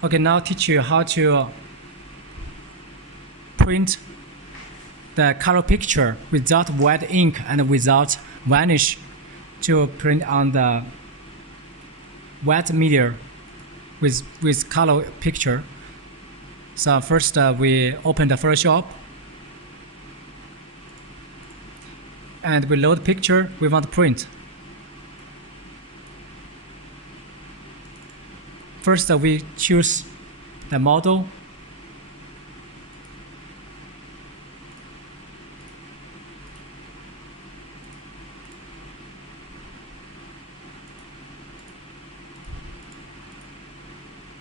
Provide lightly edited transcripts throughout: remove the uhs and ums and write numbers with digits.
Okay, now teach you how to print the color picture without white ink and without vanish to print on the wet media with color picture. So first we open the Photoshop and we load picture we want to print. First we choose the model.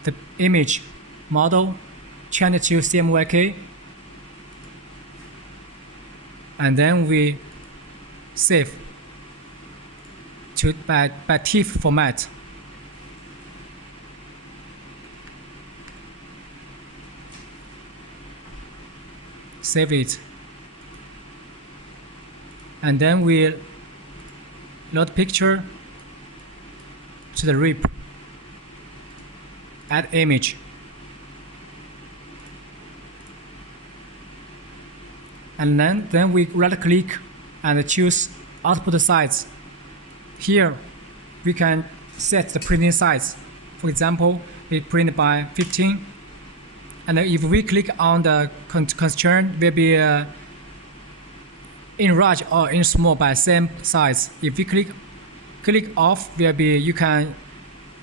The image model, change it to CMYK, and then we save to by TIFF format. Save it, and then we load picture to the RIP. Add image. And then we right click and choose output size. Here we can set the printing size. For example, we print by 15. And if we click on the constraint, will be in large or in small by same size. If we click off, will be you can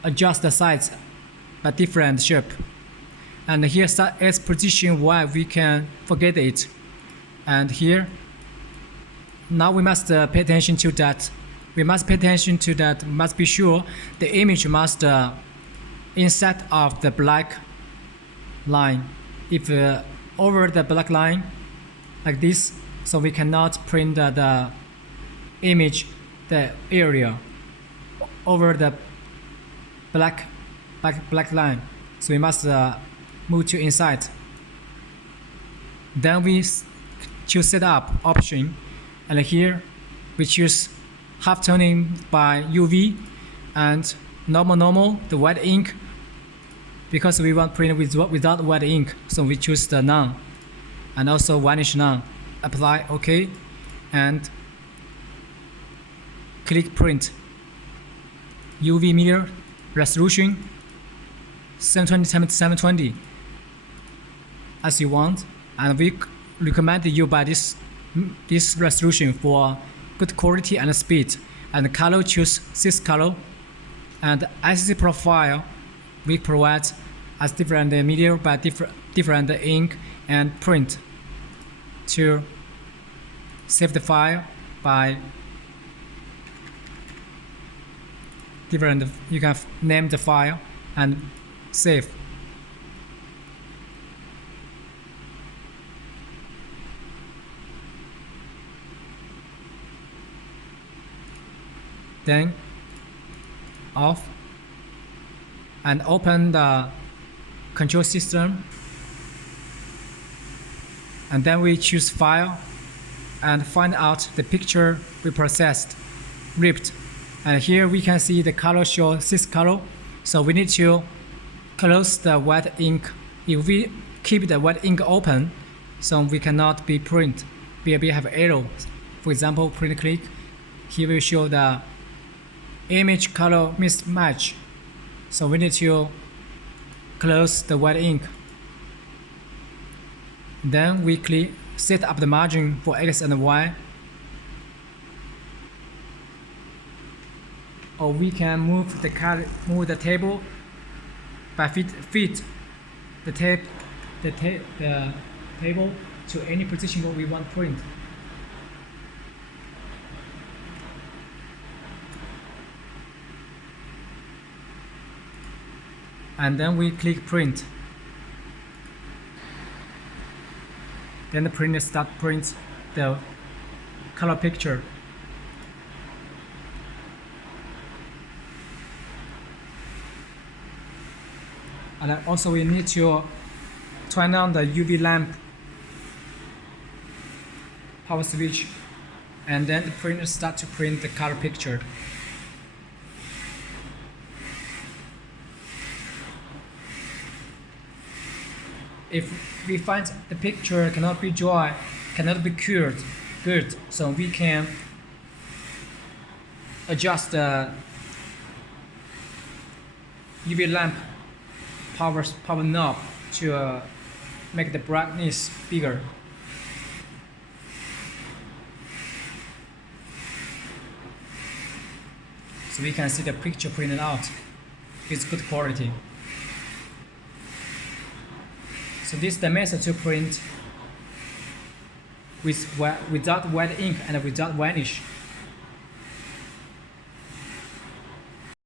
adjust the size by different shape. And here start as position Y, we can forget it. And here, now we must pay attention to that. We must pay attention to that. Must be sure the image must inside of the black line. If over the black line like this, so we cannot print the image, the area over the black line. So we must move to inside. Then we choose setup option, and here we choose half toning by UV and normal the white ink, because we want print without white ink, so we choose the none, and also vanish none. Apply OK, and click print. UV media resolution 720x720 as you want, and we recommend you buy this resolution for good quality and speed. And color, choose 6 color, and ICC profile we provide as different media by different ink and print. To save the file by different, you can name the file and save. Then off and open the control system, and then we choose file and find out the picture we processed, ripped, and here we can see the color show 6 color, so we need to close the white ink. If we keep the white ink open, so we cannot be print, we have error. For example, print click, here will show the image color mismatch, so we need to close the white ink. Then we click set up the margin for X and Y, or we can move the table by fit the table to any position where we want print. And then we click print. Then the printer start print the color picture. And also we need to turn on the UV lamp power switch, and then the printer start to print the color picture. if we find the picture cannot be dry, cannot be cured, good, so we can adjust the UV lamp power knob to make the brightness bigger. So we can see the picture printed out. It's good quality. So this is the method to print without wet ink and without vanish.